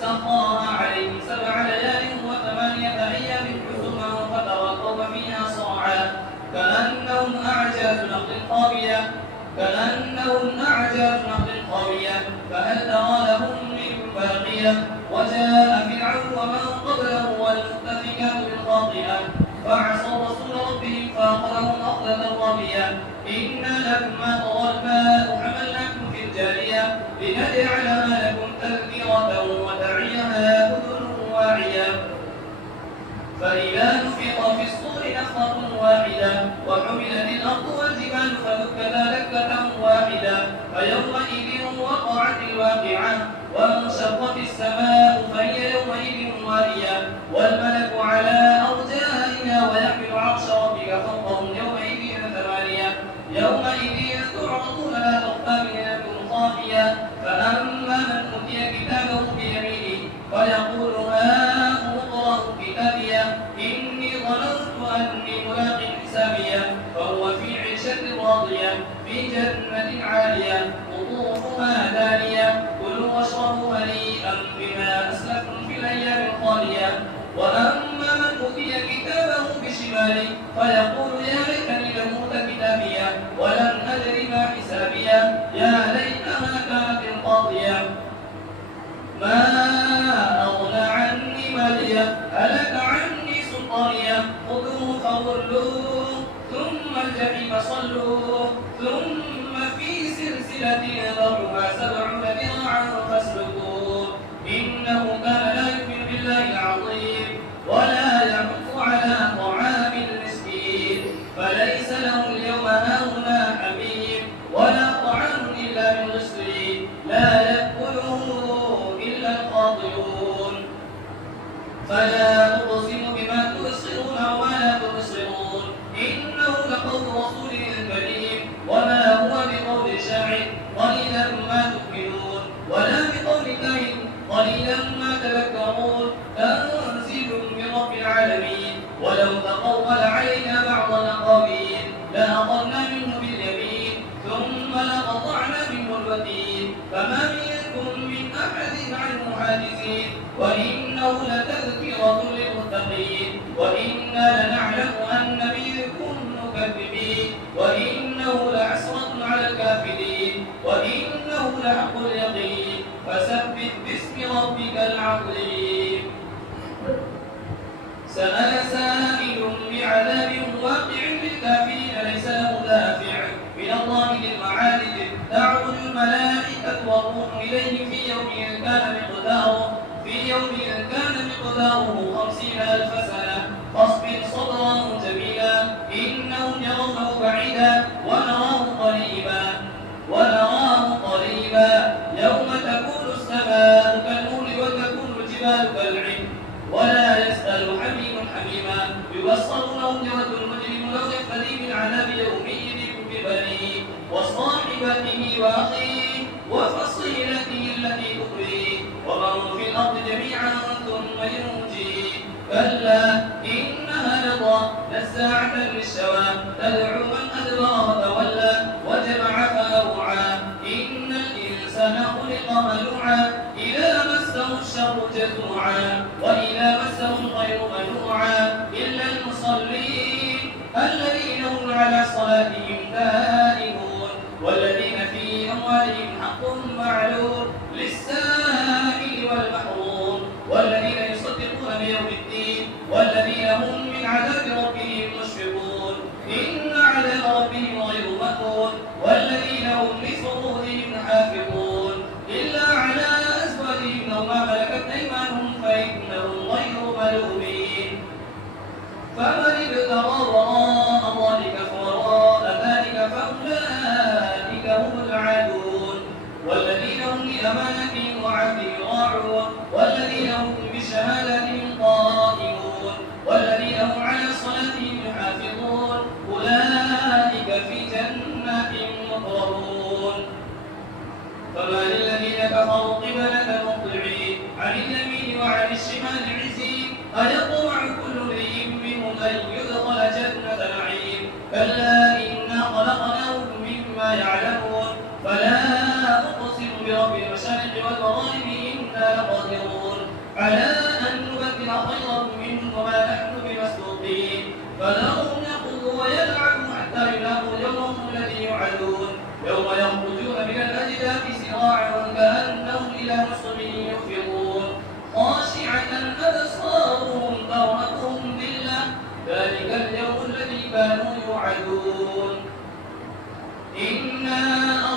سخرها عليهم 7 ليال و8 أيام حسوما فترى القوم فيها صرعا كأنهم أعجاز نخل خاوية فهل ترى لهم من باقية وجاء فرعون ومن قبله والمؤتفكات بالخاطئة فعصوا رسول ربهم فأخذهم أخذة رابية إنا لما طغى الماء حملناكم في الجارية لنجعلها لكم تذكرة وتعيها أذن واعية فإذا نفخ في الصور نفخة واحدة وحملت الأرض والجبال فدكتا دكة واحدة فيومئذ وقعت الواقعة وانشقت السماء فهي يومئذ واهية والملك على أرجائها ويحمل عرش ربك فوقهم يومئذ 8 يومئذ تعرضون لا تخفى منكم خافية فأما من أوتي كتابه بيمينه فيقول هاؤم اقرءوا كتابيه إني ظننت أني ملاق حسابيه فهو في عيشة راضية في جنة عالية قطوفها دانية كلوا واشربوا هنيئا بما أسلفتم في الأيام الخالية وأما من أوتي كتابه بشماله فيقول يا ليتني لم أوت كتابيه ولم أدر ما حسابيه يا ليتها كانت القاضية ما أغنى عني مالية هلك عني سلطانية خذوه فغلوه ثم الجحيم صلوه ثم في سلسلة ذرعها 70 ذراعا فاسلكوه إنه كان لا يؤمن بالله العظيم ولا يحض على طعام المسكين فليس له اليوم هاهنا حميم ولا طعام إلا من غسلين لا يأكله إلا الخاطئون فلا أقسم بما تبصرون وما لا تبصرون إنه لقول رسول كريم وما هو بقول شاعر قليلا ما تؤمنون ولا بقول كاهن قليلا ما تذكرون تنزيل من رب العالمين ولو تقول علينا بعض الأقاويل لأخذنا منه باليمين ثم لقطعنا منه الوتين فما منكم من أحد عنه حاجزين وإنه لتذكرة للمتقين وإنا لنعلم أن منكم مكذبين وإنه لحسرة على الكافرين وإنه لحق اليقين فسبح باسم ربك العظيم سأل سائل بعذاب واقع للكافرين ليس له دافع من الله ذي المعارج تعرج الملائكة والروح إليه في يوم كان مقداره 50,000 سنة فاصبر صبرا جميلا إنهم يرونه بعيدا ونراه قريبا يوم تكون السماء كالمهل وتكون الجبال كالعهن ولا يسأل حميم حميما يبصرونهم يود المجرم لو يفتدي من عذاب يومئذ ببنيه وصاحبته وأخيه وفصيلته التي تؤويه ومن في الأرض جميعا ثم ينجيه كلا إنها لظى نزاعة للشوى تدعو من أدبر وتولى وجمع فأوعى إن الإنسان خلق هلوعا إذا مسه الشر جزوعا وإذا مسه الخير منوعا إلا المصلين الذين هم على صلاتهم دائمون والذين في أموالهم حق معلوم للسائل والمحروم والذين يصدقون بيوم الدين والذين هم من عذاب ربهم مشفقون إن عذاب ربهم غير مأمون والذين هم لفروجهم حافظون إلا على أزواجهم أو ما ملكت أيمانهم فإنهم غير ملومين فمن ابتغى وراء ذلك فأولئك هم العادون والذين هم لأمانتهم وعهدهم راعون والذين هم بشهادتهم قائمون والذين هم على صلاتهم يحافظون أولئك في جنات مكرمون فما للذين كفروا قبلك مهطعين عن اليمين وعن الشمال عزين أيطمع كل امرئ منهم أن يدخل جنة نعيم كلا إنا خلقناهم مما يعلمون فلا أقسم برب المشارق والمغارب إنا لقادرون على أن نبدل خيرا منهم وما نحن بمسبوقين فذرهم يخوضوا ويلعبوا حتى يلاقوا يومهم الذي يوعدون يوم يخرجون من الأجداث سراعا كأنهم إلى نصب يوفضون خاشعة أبصارهم ترهقهم ذلة ذلك اليوم الذي كانوا يوعدون إنا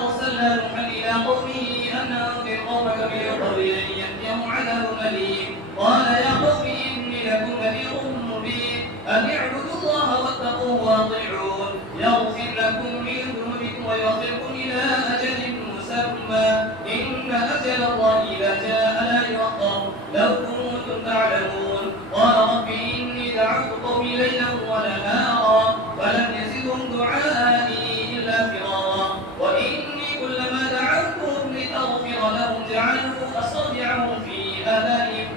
أرسلنا نوحا إلى قومه أن أنذر قومك من قبل أن يأتيهم عذاب أليم قال يا قوم إني لكم نذير مبين أن اعبدوا الله واتقوه وأطيعون يغفر لكم من ذنوبكم ويؤخركم إلى أجل مسمى إن أجل الله إذا جاء لا يؤخر لو كنتم تعلمون قال رب إني دعوت قومي ليلا ونهارا فلم يزدهم دعائي إلا فرارا وإني كلما دعوتهم لتغفر لهم جعلوا أصابعهم في آذانهم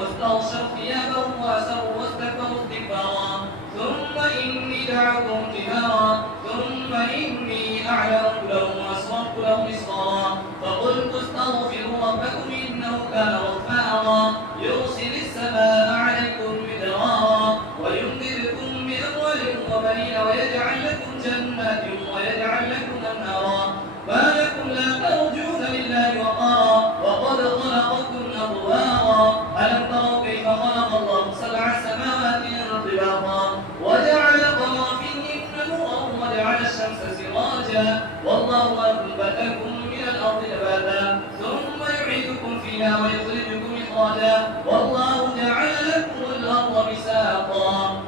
واستغشوا ثيابهم وأسروا واستكبروا استكبارا ثم إني دعوتهم جهارا ثم إني أعلنت لهم وأسررت لهم إسرارا فقلت استغفروا ربكم إنه كان غفارا يرسل السماء عليكم مدرارا ويمددكم بأموال وبنين ويجعل لكم جنات ويجعل لكم أنهارا ما لكم لا ترجون لله وقارا وقد خلقكم أطوارا ألم تروا كيف خلق الله سبع سماوات طباقا وجعل القمر فيهن نورا وجعل الشمس سراجا والله أنبتكم من الأرض نباتا ثم يعيدكم فيها ويخرجكم إخراجا والله جعل لكم الأرض بساطا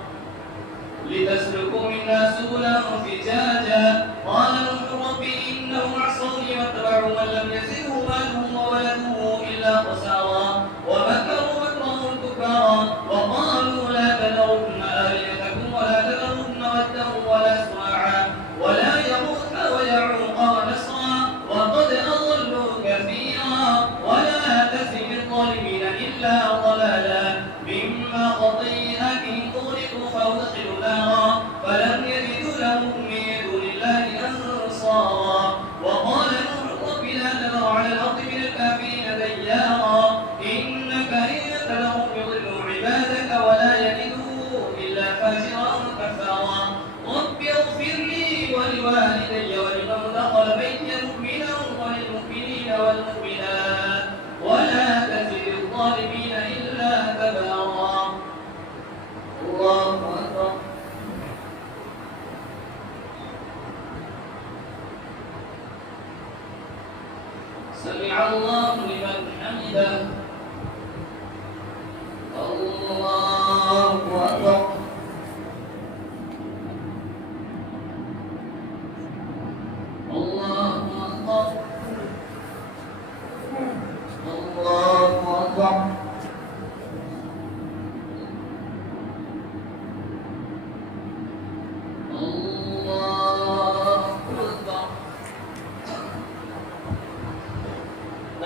لتسلكوا منها سبلا فجاجا قال نوح رب إنهم عصوني واتبعوا من لم يزده ماله وولده إلا خسارا ومكروا مكرا كبارا وقالوا لا تذرن آلهتكم ولا تذرن ودا ولا سواعا ولا يغوث ويعوق ونسرا وقد أضلوا كثيرا ولا تزد الظالمين إلا ضلالا مما خطيئاتهم أغرقوا فأدخلوا نارا فلم يجدوا لهم من دون الله أنصارا وقال نوح رب لا تذر على الأرض من الكافرين ديارا إنك إن تذرهم يضلوا عبادك ولا يلدوا إلا فاجرا كفارا رب اغفر لي ولوالدي ولمن دخل بيتي مؤمنا وللمؤمنين والمؤمنات ولا تزد الظالمين إلا تبارا الله أكبر سمع الله لمن حمده الله أكبر الله أكبر الله أكبر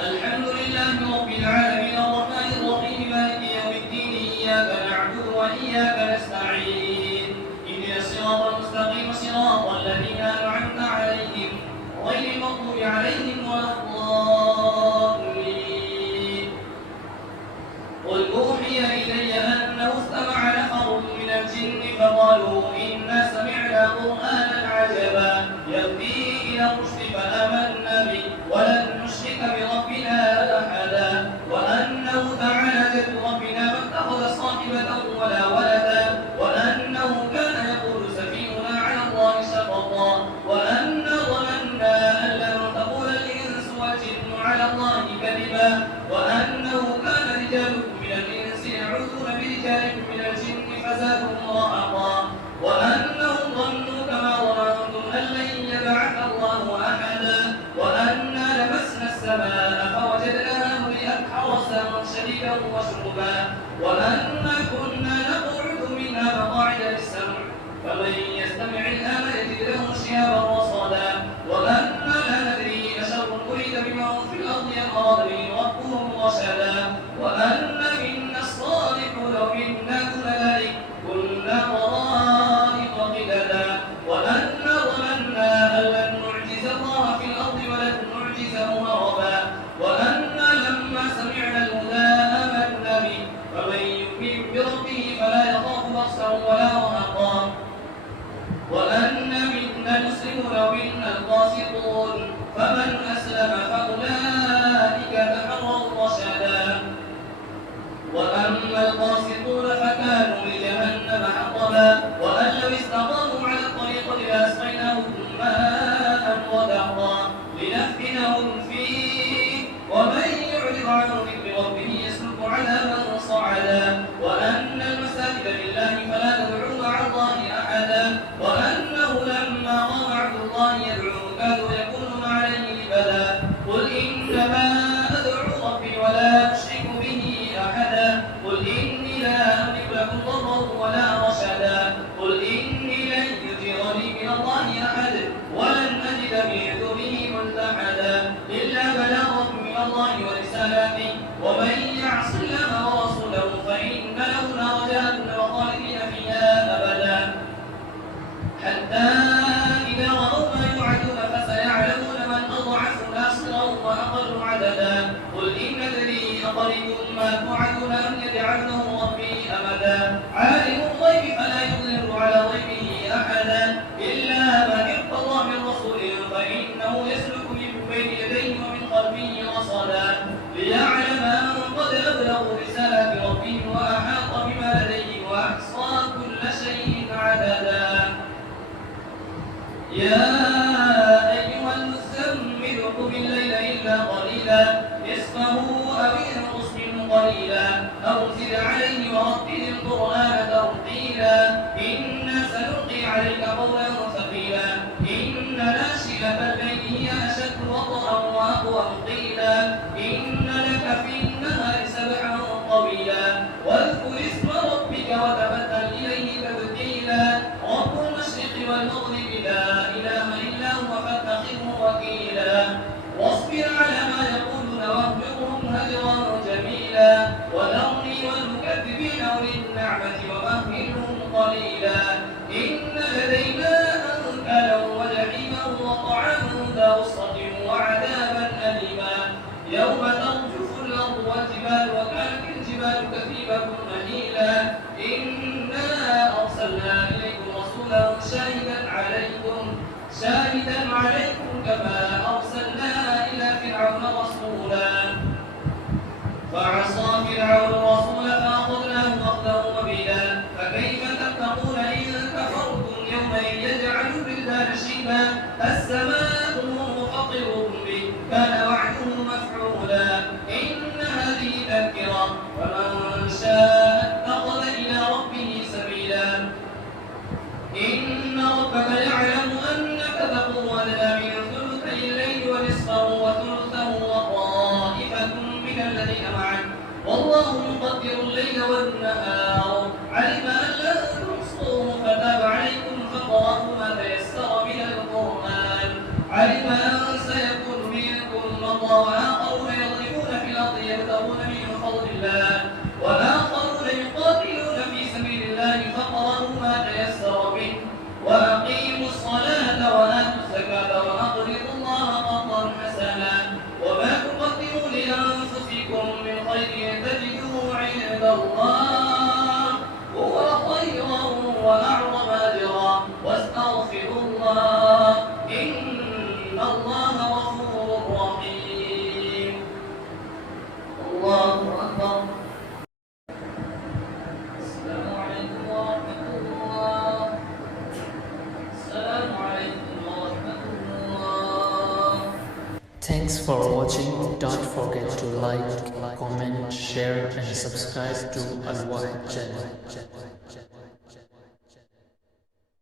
الحمد لله رب العالمين الرحمن الرحيم مالك يوم الدين إياك نعبد وإياك نستعين اهدنا الصراط المستقيم صراط الذين أنعمت عليهم غير المغضوب عليهم ولا الضالين قل أوحي إلي أنه استمع نفر من الجن فقالوا إنا سمعنا قرآنا عجبا يهدي إلى الرشد فآمنا به ولن نشرك بربنا أحدا وأنه تعالى جد ربنا ما اتخذ صاحبة ولا ولدا وأنه كان يقول سفيهنا على الله شططا وأنا ظننا أن لن تقول الإنس والجن على الله كذبا وأنه كان رجال من الإنس يعوذون برجال من الجن فزادهم رهقا وأنهم ظنوا كما ظننتم أن لن يبعث الله أحدا وأنا لمسنا السماء فوجدناها ملئت حرسا شديدا وشربا وأنا كنا نقعد منها مقاعد للسمع فمن يستمع الآن يجد له شهابا رصدا وأنا لا ندري أشر أريد بمن في الأرض أم أراد به ربهم رشدا وأنا منا الصالحون ومنا دون ذلك كنا طرائق قددا وأنا ظننا أن لن نعجز الله في الأرض هم فيه ومن يعرض عن ذكر ربه يسلك عذابا صعدا وأن المساجد لله فلا تدعوا مع الله أحدا وأنه لما قام عبد الله يدعو كادوا يكونون عليه لبدا قل إنما أدعو ربي ولا أشرك به أحدا قل إني لا أملك لكم ضرا ولا رشدا قل إني لن يجيرني من الله أحد ولن أجد من دونه ملتحدا إلا بلاغا من الله ورسالاته ومن يعص الله ورسوله فإن له نار جهنم خالدين فيها أبدا حتى إذا رأوا ما يوعدون فسيعلمون من أضعف ناصرا وأقل عددا قل إن أدري أقريب ما توعدون أم يجعل له ربي أمدا عالم الغيب فلا يظهر على غيبه أحدا إلا من ارتضى من رسول فإنه يسلك من بين يديه ومن خلفه رصدا ليعلم أن قد أبلغوا رسالة ربهم وأحاط بما لديهم وأحصى كل شيء عددا يا أيها المزمل قم الليل إلا قليلا نصفه أو انقص منه قليلا أو زد عليه ورتل القرآن ترتيلا إنا سنلقي عليك قولا ثقيلا إن ناشئة الليل هي أشد وطئا وأقوم قيلا إن لك في النهار سبحا طويلا واذكر اسم ربك وتبتل إليه تبتيلا رب المشرق والمغرب لا إله إلا هو فاتخذه وكيلا واصبر على ما يقولون واهجرهم هجرا جميلا وذرني والمكذبين أولي النعمة ومهلهم قليلا إن لدينا أنكالا وجحيما وطعاما ذا غصة وعذابا أليما يوم ترجف الأرض والجبال وكانت الجبال كثيبة مهيلا إنا أرسلنا إليكم رسولا شاهدا عليكم كما أرسلنا إلى فرعون رسولا فعصى فرعون الرسول فأخذناه أخذا وبيلا فكيف تتقون إن كفرتم يوما يجعل البلدان شيبا السماء منفطر به كان وعده مفعولا إن هذه تذكرة ومن شاء اتخذ إلى ربه سبيلا إن ربك يعلم أنك تقوم أدنى من ثلثي الليل ونصفه وثلثه وطائفة من الذين معك والله مقدر الليل والنهار علم أن لن تحصوه فتاب عليكم فقرأوا ما تيسر من القرآن علم أن سيكون منكم مرضى وآخرون يضربون في الأرض يبتغون من فضل الله وآخرون يقاتلون في سبيل الله فقرأوا ما تيسر به وأقيموا الصلاة وآتوا الزكاة وأقرضوا الله قرضا حسنا وما تقدموا لأنفسكم من خير تجدوه عند الله هو خيرا وأعظم أجرا واستغفروا الله إن الله غفور رحيم الله أكبر. السلام عليكم ورحمة الله. السلام عليكم ورحمة الله. Thanks for watching. Don't forget to like, comment, share and subscribe to Al Wahid channel.